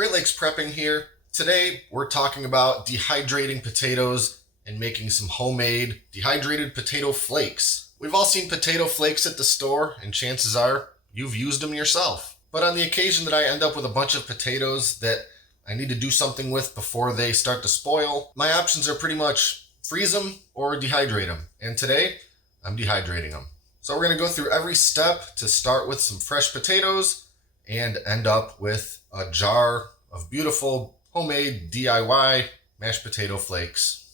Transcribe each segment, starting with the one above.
Great Lakes Prepping here. Today we're talking about dehydrating potatoes and making some homemade dehydrated potato flakes. We've all seen potato flakes at the store, and chances are you've used them yourself. But on the occasion that I end up with a bunch of potatoes that I need to do something with before they start to spoil, my options are pretty much freeze them or dehydrate them. And today I'm dehydrating them. So we're going to go through every step to start with some fresh potatoes and end up with a jar of beautiful homemade DIY mashed potato flakes.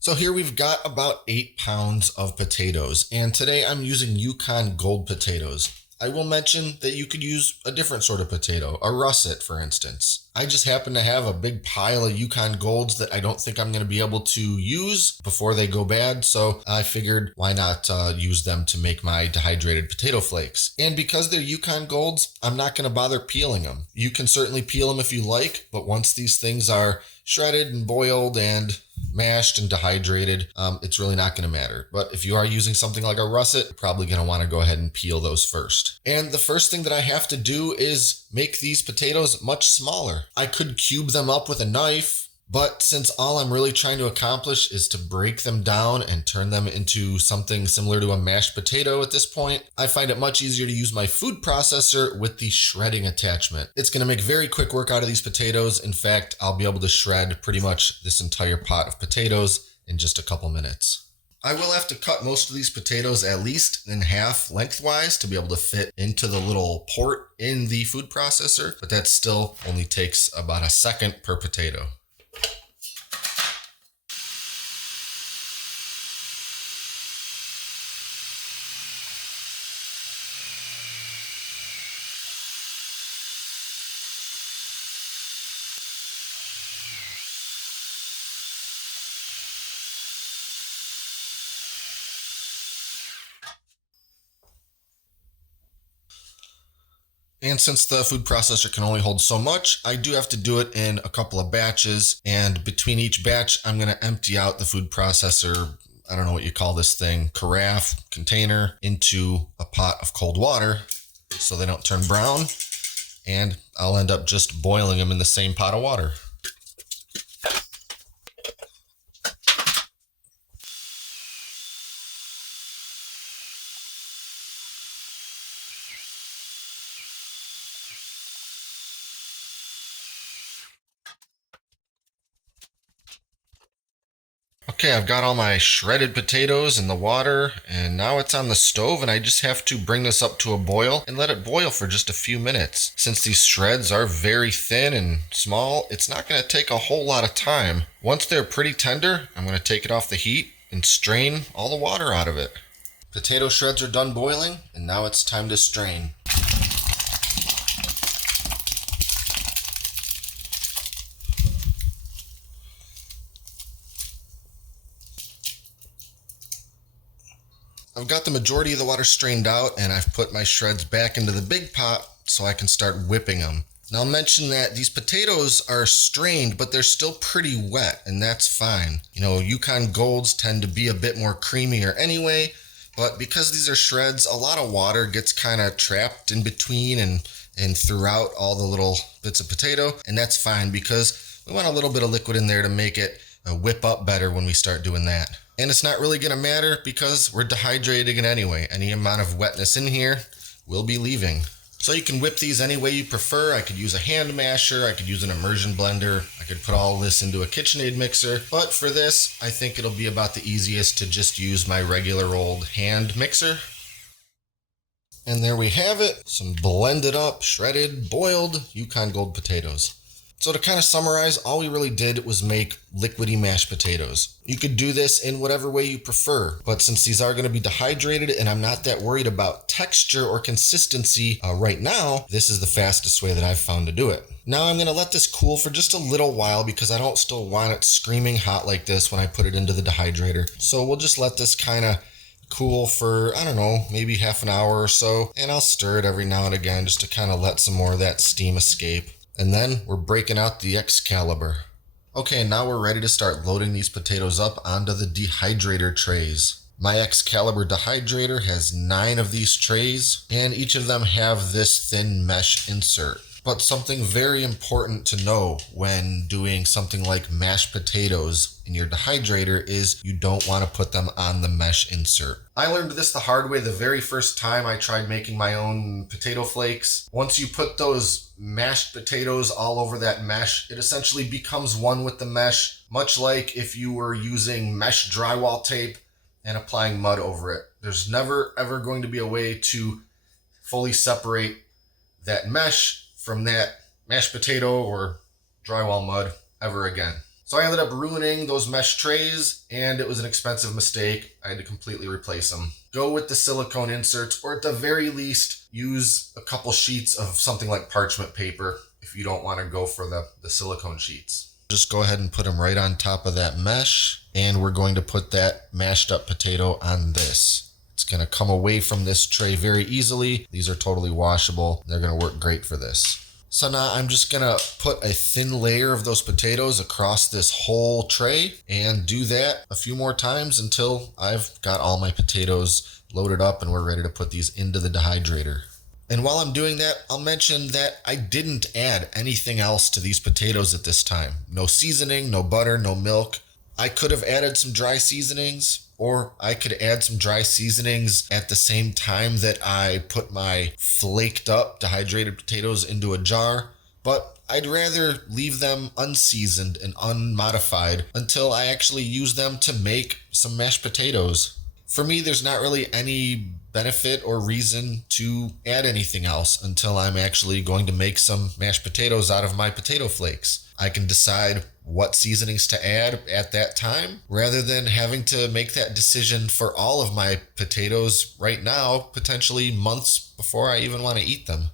So here we've got about 8 pounds of potatoes, and today I'm using Yukon Gold potatoes. I will mention that you could use a different sort of potato, a russet for instance. I just happen to have a big pile of Yukon Golds that I don't think I'm going to be able to use before they go bad, so I figured why not use them to make my dehydrated potato flakes. And because they're Yukon Golds, I'm not going to bother peeling them. You can certainly peel them if you like, but once these things are shredded and boiled and mashed and dehydrated, it's really not going to matter. But if you are using something like a russet, you're probably going to want to go ahead and peel those first. And the first thing that I have to do is make these potatoes much smaller. I could cube them up with a knife, but since all I'm really trying to accomplish is to break them down and turn them into something similar to a mashed potato at this point, I find it much easier to use my food processor with the shredding attachment. It's going to make very quick work out of these potatoes. In fact, I'll be able to shred pretty much this entire pot of potatoes in just a couple minutes. I will have to cut most of these potatoes at least in half lengthwise to be able to fit into the little port in the food processor, but that still only takes about a second per potato. And since the food processor can only hold so much, I do have to do it in a couple of batches. And between each batch, I'm going to empty out the food processor, I don't know what you call this thing, carafe, container, into a pot of cold water so they don't turn brown. And I'll end up just boiling them in the same pot of water. Okay, I've got all my shredded potatoes in the water, and now it's on the stove, and I just have to bring this up to a boil and let it boil for just a few minutes. Since these shreds are very thin and small, it's not going to take a whole lot of time. Once they're pretty tender, I'm going to take it off the heat and strain all the water out of it. Potato shreds are done boiling, and now it's time to strain. I've got the majority of the water strained out, and I've put my shreds back into the big pot so I can start whipping them. Now I'll mention that these potatoes are strained, but they're still pretty wet, and that's fine. You know, Yukon Golds tend to be a bit more creamier anyway, but because these are shreds, a lot of water gets kind of trapped in between and throughout all the little bits of potato, and that's fine because we want a little bit of liquid in there to make it whip up better when we start doing that. And it's not really going to matter because we're dehydrating it anyway. Any amount of wetness in here will be leaving. So you can whip these any way you prefer. I could use a hand masher, I could use an immersion blender, I could put all this into a KitchenAid mixer. But for this, I think it'll be about the easiest to just use my regular old hand mixer. And there we have it, some blended up, shredded, boiled Yukon Gold potatoes. So to kind of summarize, all we really did was make liquidy mashed potatoes. You could do this in whatever way you prefer, but since these are going to be dehydrated and I'm not that worried about texture or consistency right now, this is the fastest way that I've found to do it. Now I'm going to let this cool for just a little while because I don't still want it screaming hot like this when I put it into the dehydrator. So we'll just let this kind of cool for, I don't know, maybe half an hour or so, and I'll stir it every now and again just to kind of let some more of that steam escape. And then we're breaking out the Excalibur. Okay, now we're ready to start loading these potatoes up onto the dehydrator trays. My Excalibur Dehydrator has 9 of these trays, and each of them have this thin mesh insert. But something very important to know when doing something like mashed potatoes in your dehydrator is you don't want to put them on the mesh insert. I learned this the hard way the very first time I tried making my own potato flakes. Once you put those mashed potatoes all over that mesh, it essentially becomes one with the mesh, much like if you were using mesh drywall tape and applying mud over it. There's never ever going to be a way to fully separate that mesh from that mashed potato or drywall mud ever again. So I ended up ruining those mesh trays, and it was an expensive mistake. I had to completely replace them. Go with the silicone inserts, or at the very least, use a couple sheets of something like parchment paper if you don't want to go for the silicone sheets. Just go ahead and put them right on top of that mesh, and we're going to put that mashed up potato on this. It's going to come away from this tray very easily. These are totally washable. They're going to work great for this. So now I'm just going to put a thin layer of those potatoes across this whole tray and do that a few more times until I've got all my potatoes loaded up and we're ready to put these into the dehydrator. And while I'm doing that, I'll mention that I didn't add anything else to these potatoes at this time. No seasoning, no butter, no milk. I could have added some dry seasonings, or I could add some dry seasonings at the same time that I put my flaked up dehydrated potatoes into a jar, but I'd rather leave them unseasoned and unmodified until I actually use them to make some mashed potatoes. For me, there's not really any benefit or reason to add anything else until I'm actually going to make some mashed potatoes out of my potato flakes. I can decide what seasonings to add at that time rather than having to make that decision for all of my potatoes right now, potentially months before I even want to eat them.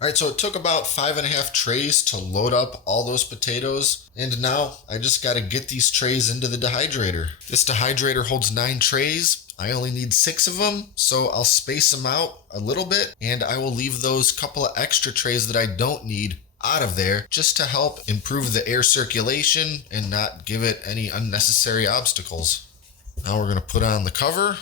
All right, so it took about 5.5 trays to load up all those potatoes, and now I just got to get these trays into the dehydrator. This dehydrator holds 9 trays. I only need 6 of them, so I'll space them out a little bit, and I will leave those couple of extra trays that I don't need out of there just to help improve the air circulation and not give it any unnecessary obstacles. Now we're going to put on the cover.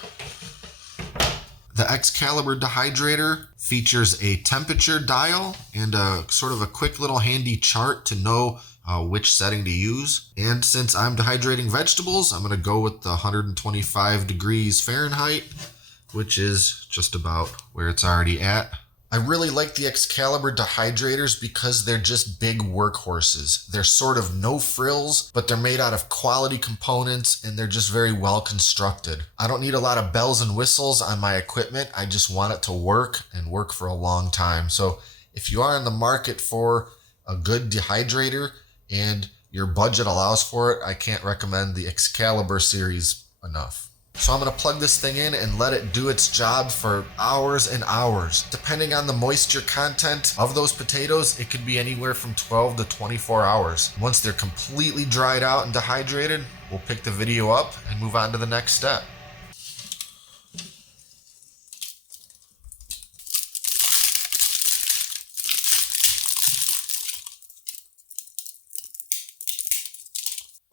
The Excalibur Dehydrator features a temperature dial and a sort of a quick little handy chart to know which setting to use. And since I'm dehydrating vegetables, I'm going to go with the 125 degrees Fahrenheit, which is just about where it's already at. I really like the Excalibur Dehydrators because they're just big workhorses. They're sort of no frills, but they're made out of quality components and they're just very well constructed. I don't need a lot of bells and whistles on my equipment. I just want it to work and work for a long time. So if you are in the market for a good dehydrator and your budget allows for it, I can't recommend the Excalibur series enough. So I'm going to plug this thing in and let it do its job for hours and hours. Depending on the moisture content of those potatoes, it could be anywhere from 12 to 24 hours. Once they're completely dried out and dehydrated, we'll pick the video up and move on to the next step.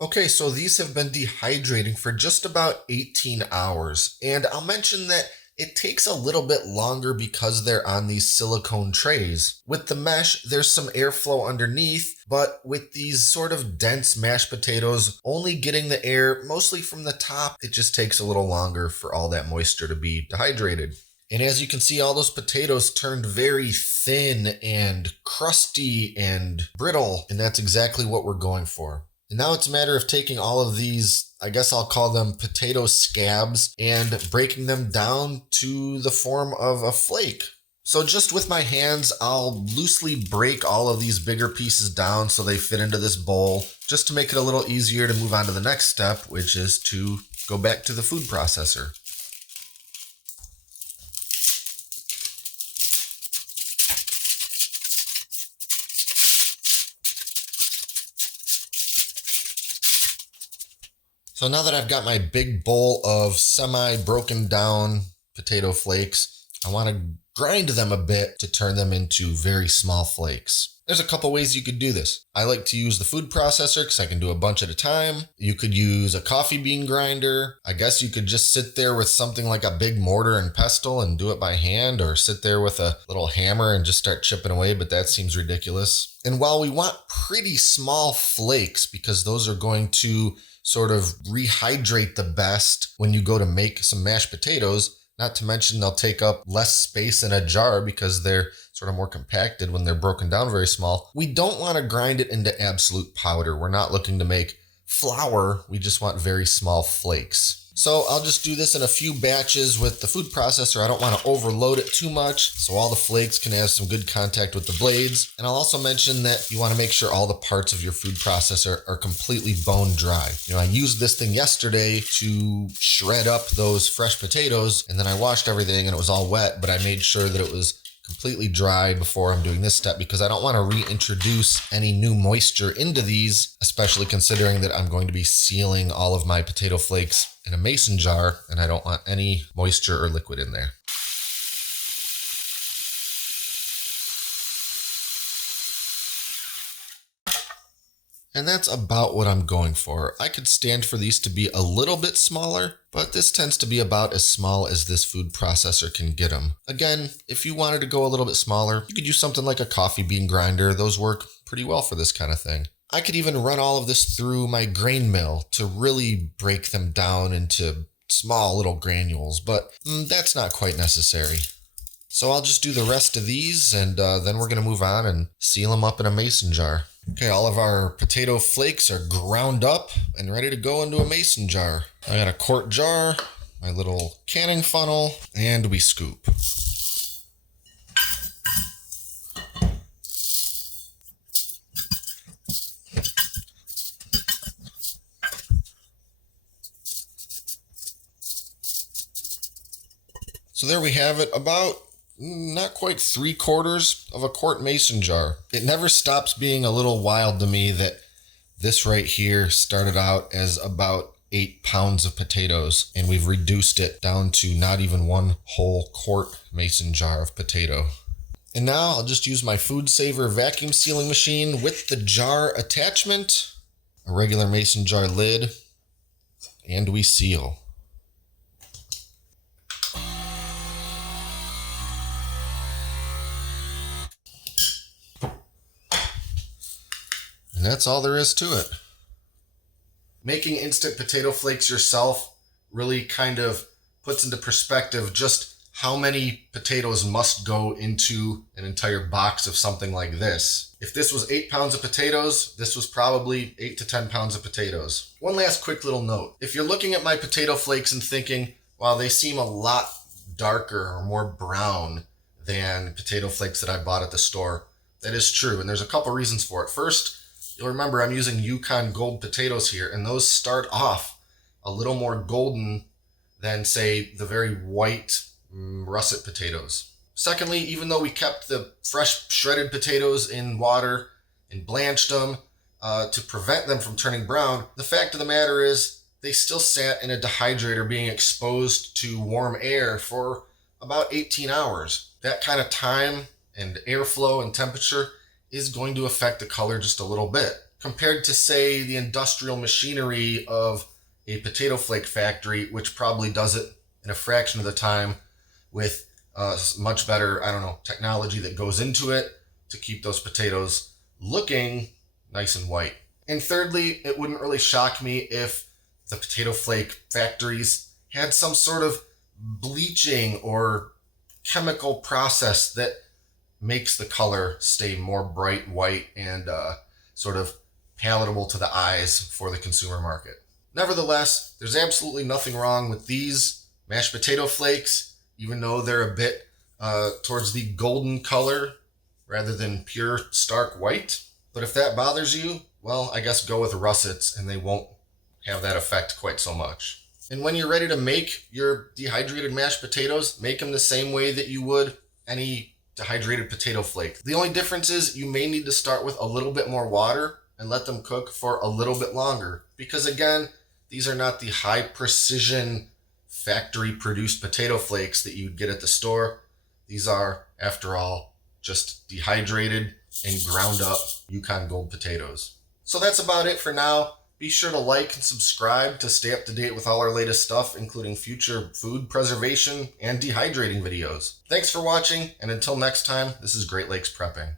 Okay, so these have been dehydrating for just about 18 hours, and I'll mention that it takes a little bit longer because they're on these silicone trays. With the mesh, there's some airflow underneath, but with these sort of dense mashed potatoes, only getting the air mostly from the top, it just takes a little longer for all that moisture to be dehydrated. And as you can see, all those potatoes turned very thin and crusty and brittle, and that's exactly what we're going for. And now it's a matter of taking all of these, I guess I'll call them potato scabs, and breaking them down to the form of a flake. So just with my hands, I'll loosely break all of these bigger pieces down so they fit into this bowl, just to make it a little easier to move on to the next step, which is to go back to the food processor. So now that I've got my big bowl of semi-broken down potato flakes, I want to grind them a bit to turn them into very small flakes. There's a couple ways you could do this. I like to use the food processor because I can do a bunch at a time. You could use a coffee bean grinder. I guess you could just sit there with something like a big mortar and pestle and do it by hand, or sit there with a little hammer and just start chipping away, but that seems ridiculous. And while we want pretty small flakes because those are going to sort of rehydrate the best when you go to make some mashed potatoes, not to mention they'll take up less space in a jar because they're sort of more compacted when they're broken down very small. We don't want to grind it into absolute powder. We're not looking to make flour. We just want very small flakes. So I'll just do this in a few batches with the food processor. I don't want to overload it too much, so all the flakes can have some good contact with the blades. And I'll also mention that you want to make sure all the parts of your food processor are completely bone dry. I used this thing yesterday to shred up those fresh potatoes, and then I washed everything and it was all wet, but I made sure that it was completely dry before I'm doing this step because I don't want to reintroduce any new moisture into these, especially considering that I'm going to be sealing all of my potato flakes in a mason jar and I don't want any moisture or liquid in there. And that's about what I'm going for. I could stand for these to be a little bit smaller, but this tends to be about as small as this food processor can get them. Again, if you wanted to go a little bit smaller, you could use something like a coffee bean grinder. Those work pretty well for this kind of thing. I could even run all of this through my grain mill to really break them down into small little granules, but that's not quite necessary. So I'll just do the rest of these and then we're gonna move on and seal them up in a mason jar. Okay, all of our potato flakes are ground up and ready to go into a mason jar. I got a quart jar, my little canning funnel, and we scoop. So there we have it, about not quite 3/4 of a quart mason jar. It never stops being a little wild to me that this right here started out as about 8 pounds of potatoes and we've reduced it down to not even one whole quart mason jar of potato. And now I'll just use my FoodSaver vacuum sealing machine with the jar attachment, a regular mason jar lid, and we seal. And that's all there is to it. Making instant potato flakes yourself really kind of puts into perspective just how many potatoes must go into an entire box of something like this. If this was 8 pounds of potatoes, this was probably 8 to 10 pounds of potatoes. One last quick little note. If you're looking at my potato flakes and thinking, wow, they seem a lot darker or more brown than potato flakes that I bought at the store, that is true, and there's a couple reasons for it. First, you'll remember I'm using Yukon Gold potatoes here, and those start off a little more golden than, say, the very white russet potatoes. Secondly, even though we kept the fresh shredded potatoes in water and blanched them to prevent them from turning brown, the fact of the matter is they still sat in a dehydrator being exposed to warm air for about 18 hours. That kind of time and airflow and temperature is going to affect the color just a little bit. Compared to, say, the industrial machinery of a potato flake factory, which probably does it in a fraction of the time with much better, technology that goes into it to keep those potatoes looking nice and white. And thirdly, it wouldn't really shock me if the potato flake factories had some sort of bleaching or chemical process that makes the color stay more bright white and sort of palatable to the eyes for the consumer market. Nevertheless, there's absolutely nothing wrong with these mashed potato flakes, even though they're a bit towards the golden color rather than pure stark white. But if that bothers you, well, I guess go with russets and they won't have that effect quite so much. And when you're ready to make your dehydrated mashed potatoes, make them the same way that you would any dehydrated potato flake. The only difference is you may need to start with a little bit more water and let them cook for a little bit longer. Because again, these are not the high precision factory produced potato flakes that you'd get at the store. These are, after all, just dehydrated and ground up Yukon Gold potatoes. So that's about it for now. Be sure to like and subscribe to stay up to date with all our latest stuff, including future food preservation and dehydrating videos. Thanks for watching, and until next time, this is Great Lakes Prepping.